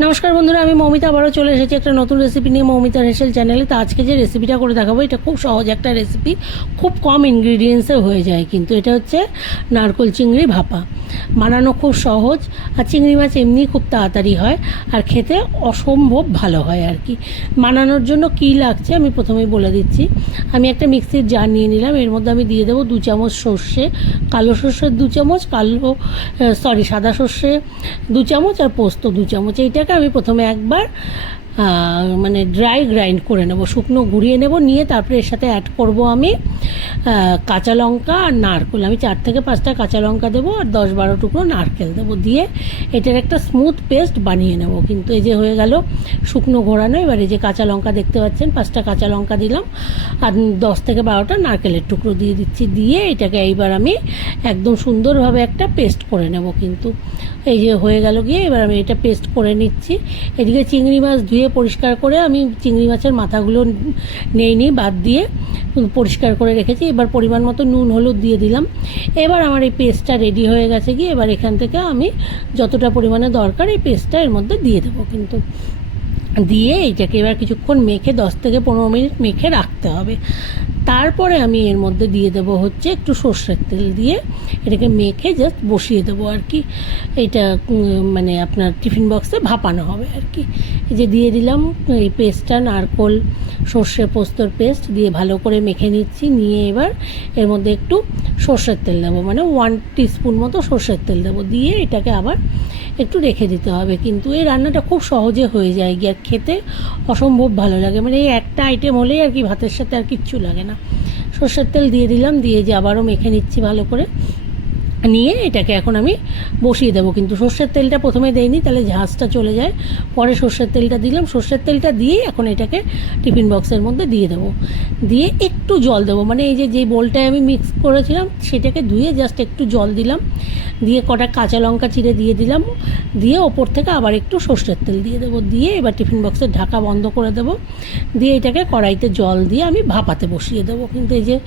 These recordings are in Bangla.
নমস্কার বন্ধুরা, আমি মৌমিতা আবারও চলে এসেছি একটা নতুন রেসিপি নিয়ে মৌমিতা হেসেল চ্যানেলে তো আজকে যে রেসিপিটা করে দেখাবো, এটা খুব সহজ একটা রেসিপি খুব কম ইনগ্রিডিয়েন্টসে হয়ে যায়। কিন্তু এটা হচ্ছে নারকোল চিংড়ি ভাপা। বানানো খুব সহজ আর চিংড়ি মাছ এমনি খুব তাড়াতাড়ি হয় আর খেতে অসম্ভব ভালো হয় আর কি। বানানোর জন্য কী লাগছে আমি প্রথমেই বলে দিচ্ছি। আমি একটা মিক্সির জার নিয়ে নিলাম, এর মধ্যে আমি দিয়ে দেবো দু চামচ সর্ষে, কালো সর্ষের দু চামচ, কালো সরি সাদা সর্ষে দু চামচ আর পোস্ত দু চামচ। এইটাকে আমি প্রথমে একবার মানে ড্রাই গ্রাইন্ড করে নেব, শুকনো গুঁড়িয়ে নেব, নিয়ে তারপরে এর সাথে অ্যাড করব আমি কাঁচা লঙ্কা আর নারকেল। আমি চার থেকে পাঁচটা কাঁচা লঙ্কা দেবো আর দশ বারো টুকরো নারকেল দেবো দিয়ে এটার একটা স্মুথ পেস্ট বানিয়ে নেব। কিন্তু এই যে হয়ে গেল শুকনো ঘোরানো, এবার এই যে কাঁচা লঙ্কা দেখতে পাচ্ছেন, পাঁচটা কাঁচা লঙ্কা দিলাম আর দশ থেকে বারোটা নারকেলের টুকরো দিয়ে দিচ্ছি। দিয়ে এটাকে এইবার আমি একদম সুন্দরভাবে একটা পেস্ট করে নেব। কিন্তু এই যে হয়ে গেল গিয়ে, এবার আমি এটা পেস্ট করে নিচ্ছি। এদিকে চিংড়ি মাছ ধুয়ে পরিষ্কার করে আমি চিংড়ি মাছের মাথাগুলো নেই, নিই, বাদ দিয়ে পরিষ্কার করে রেখেছি। এবার পরিমাণ মতো নুন, হলুদ দিয়ে দিলাম। এবার আমার এই পেস্টটা রেডি হয়ে গেছে গিয়ে, এবার এখান থেকে আমি যতটা পরিমাণে দরকার এই পেস্টটা এর মধ্যে দিয়ে দেবো কিন্তু। দিয়ে এইটাকে এবার কিছুক্ষণ মেখে, দশ থেকে পনেরো মিনিট মেখে রাখতে হবে। তারপরে আমি এর মধ্যে দিয়ে দেবো হচ্ছে একটু সর্ষের তেল দিয়ে এটাকে মেখে জাস্ট বসিয়ে দেবো আর কি। এটা মানে আপনার টিফিন বক্সে ভাপানো হবে আর কি। এই যে দিয়ে দিলাম, এই পেস্টটা নারকোল, সর্ষে পোস্তর পেস্ট দিয়ে ভালো করে মেখে নিচ্ছি। নিয়ে এবার এর মধ্যে একটু সর্ষের তেল দেবো মানে ওয়ান টিস্পুন মতো সর্ষের তেল দেবো। দিয়ে এটাকে আবার একটু রেখে দিতে হবে। কিন্তু এই রান্নাটা খুব সহজে হয়ে যায় গিয়ে খেতে অসম্ভব ভালো লাগে। মানে এই একটা আইটেম হলেই আর কি ভাতের সাথে আর কিচ্ছু লাগে না। সর্ষের তেল দিয়ে দিলাম দিয়ে যে আবারও মেখে নিচ্ছি ভালো করে। নিয়ে এটাকে এখন আমি বসিয়ে দেবো। কিন্তু সর্ষের তেলটা প্রথমে দেইনি, তাহলে ঝাঁজটা চলে যায়। পরে সর্ষের তেলটা দিলাম। সর্ষের তেলটা দিয়েই এখন এটাকে টিফিন বক্সের মধ্যে দিয়ে দেবো। দিয়ে একটু জল দেবো। মানে এই যে যে বোলটায় আমি মিক্স করেছিলাম, সেটাকে ধুয়ে জাস্ট একটু জল দিলাম। দিয়ে কটা কাঁচা লঙ্কা চিড়ে দিয়ে দিলাম। দিয়ে ওপর থেকে আবার একটু সর্ষের তেল দিয়ে দেবো। দিয়ে এবার টিফিন বক্সের ঢাকা বন্ধ করে দেবো। দিয়ে এটাকে কড়াইতে জল দিয়ে আমি ভাপাতে বসিয়ে দেবো। কিন্তু এই যে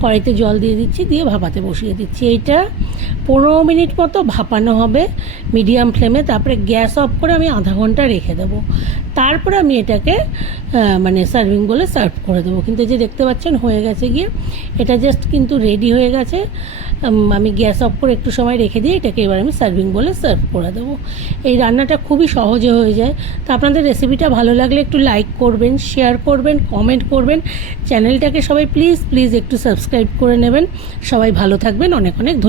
কড়াইতে জল দিয়ে দিচ্ছি, দিয়ে ভাপাতে বসিয়ে দিচ্ছি। এইটা পনেরো মিনিট মতো ভাপানো হবে মিডিয়াম ফ্লেমে, তারপরে গ্যাস অফ করে আমি আধা ঘণ্টা রেখে দেবো। তারপরে আমি এটাকে মানে সার্ভিং বলে সার্ভ করে দেবো। কিন্তু যে দেখতে পাচ্ছেন, হয়ে গেছে গিয়ে, এটা জাস্ট কিন্তু রেডি হয়ে গেছে। আমি গ্যাস অফ করে একটু সময় রেখে দিয়ে এটাকে এবার আমি সার্ভিং বলে সার্ভ করে দেবো। এই রান্নাটা খুবই সহজে হয়ে যায়। তো আপনাদের রেসিপিটা ভালো লাগলে একটু লাইক করবেন শেয়ার করবেন কমেন্ট করবেন। চ্যানেলটাকে সবাই প্লিজ প্লিজ একটু সাবস্ক্রাইব করে নেবেন। সবাই ভালো থাকবেন। অনেক অনেক ধন্যবাদ।